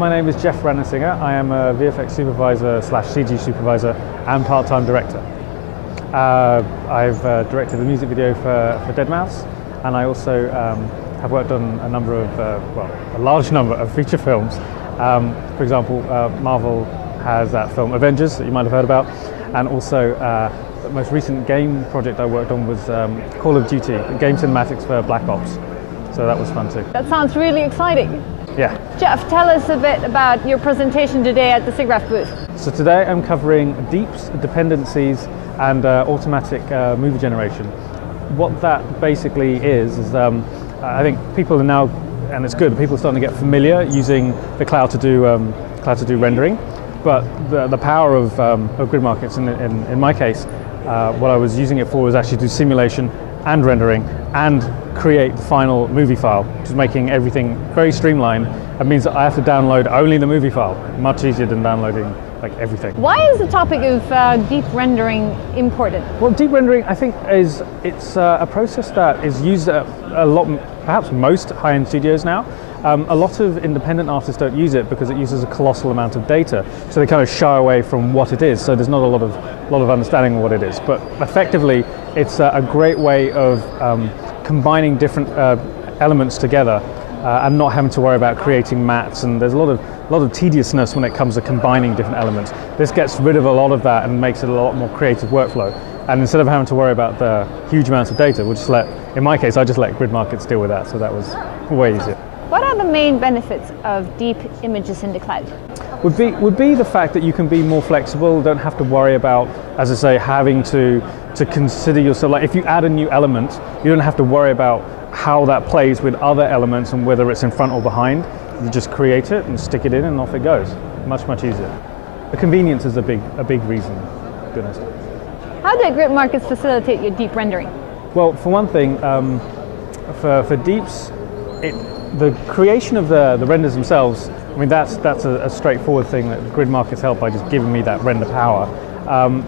My name is Jeff Ranasinghe. I am a VFX Supervisor / CG Supervisor and part-time director. I've directed the music video for Deadmau5, and I also have worked on a large number of feature films. For example, Marvel has that film Avengers that you might have heard about, and also the most recent game project I worked on was Call of Duty, game cinematics for Black Ops. So that was fun too. That sounds really exciting. Yeah. Jeff, tell us a bit about your presentation today at the SIGGRAPH booth. So today I'm covering deeps, dependencies, and automatic movie generation. What that basically is I think people are now, and it's good, people are starting to get familiar using the cloud to do rendering. But the power of GridMarkets, in my case, what I was using it for was actually do simulation and rendering and create the final movie file, which is making everything very streamlined. It means that I have to download only the movie file, much easier than downloading like everything. Why is the topic of deep rendering important? Well, deep rendering, I think, it's a process that is used at a lot, perhaps most high-end studios now. A lot of independent artists don't use it because it uses a colossal amount of data, so they kind of shy away from what it is. So there's not a lot of understanding of what it is. But effectively, it's a great way of combining different elements together and not having to worry about creating mattes. And there's a lot of tediousness when it comes to combining different elements. This gets rid of a lot of that and makes it a lot more creative workflow. And instead of having to worry about the huge amounts of data, in my case, I just let GridMarkets deal with that. So that was way easier. What are the main benefits of deep images in the cloud? Would be the fact that you can be more flexible, don't have to worry about, as I say, having to consider yourself, like if you add a new element, you don't have to worry about how that plays with other elements and whether it's in front or behind. You just create it and stick it in and off it goes. Much, much easier. The convenience is a big reason, to be honest. How did GridMarkets facilitate your deep rendering? Well, for one thing, for deeps, the creation of the renders themselves, I mean, that's a straightforward thing that GridMarkets help by just giving me that render power.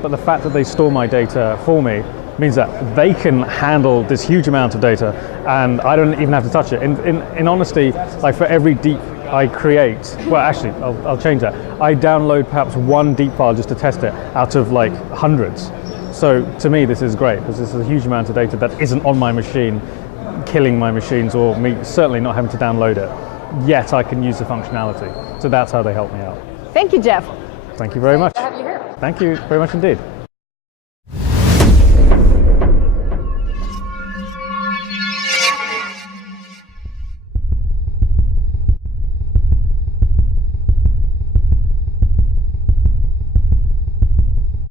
But the fact that they store my data for me means that they can handle this huge amount of data, and I don't even have to touch it. In honesty, like for every deep I create, well, actually, I'll change that. I download perhaps one deep file just to test it out of like hundreds. So to me, this is great because this is a huge amount of data that isn't on my machine, killing my machines, or me certainly not having to download it. Yet I can use the functionality. So that's how they help me out. Thank you, Jeff. Thank you very much. Have you here? Thank you very much indeed.